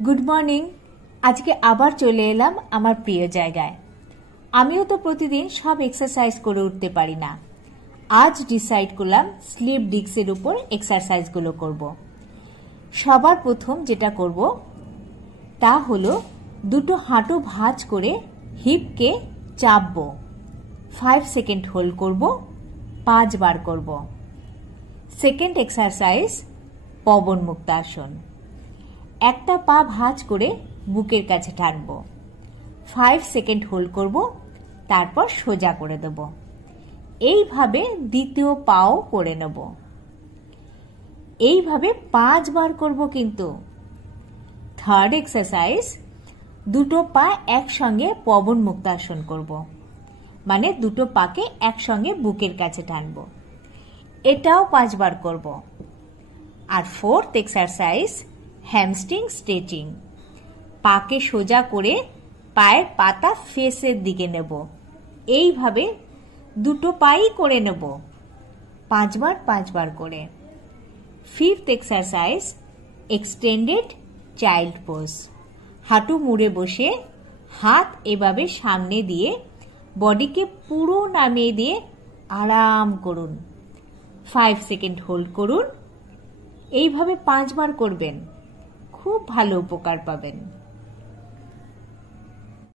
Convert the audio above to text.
Good morning. आज के आबार चले एलाम आमार प्रिय जायगाय। आमिও तो प्रतिदिन सब एक्सारसाइज करे उठते पारी ना। आज डिसाइड करलाम स्लिप डिस्केर उपर एक्सारसाइजगुलो करब। सबार प्रथम जेटा करब ता हलो दुटो हाँटू भाঁজ करे हिपके चापबो। 5 सेकेंड होल्ड करब, 5 बार करब। सेकेंड एक्सारसाइज पवन मुक्तासन। একটা পা ভাঁজ করে বুকের কাছে টানবো। 5 সেকেন্ড হোল্ড করব, তারপর সোজা করে দেব। এইভাবে দ্বিতীয় পাও করে নেব। এইভাবে 5 বার করব কিন্তু। থার্ড এক্সারসাইজ দুটো পা একসঙ্গে পবন মুক্তাসন করব। মানে দুটো পাকে একসঙ্গে বুকের কাছে টানবো। এটাও 5 বার করব। আর ফোর্থ এক্সারসাইজ হ্যামস্ট্রিং স্ট্রেচিং। পাকে সোজা করে পায়ের পাতা ফেসের দিকে নেব। এইভাবে দুটো পাই করে নেব 5 বার 5 বার করে। Fifth exercise extended child pose. হাঁটু মুড়ে বসে হাত এভাবে সামনে দিয়ে বডিকে পুরো নামিয়ে দিয়ে আরাম করুন। 5 সেকেন্ড হোল্ড করুন। এইভাবে 5 বার করবেন, খুব ভালো উপকার পাবেন।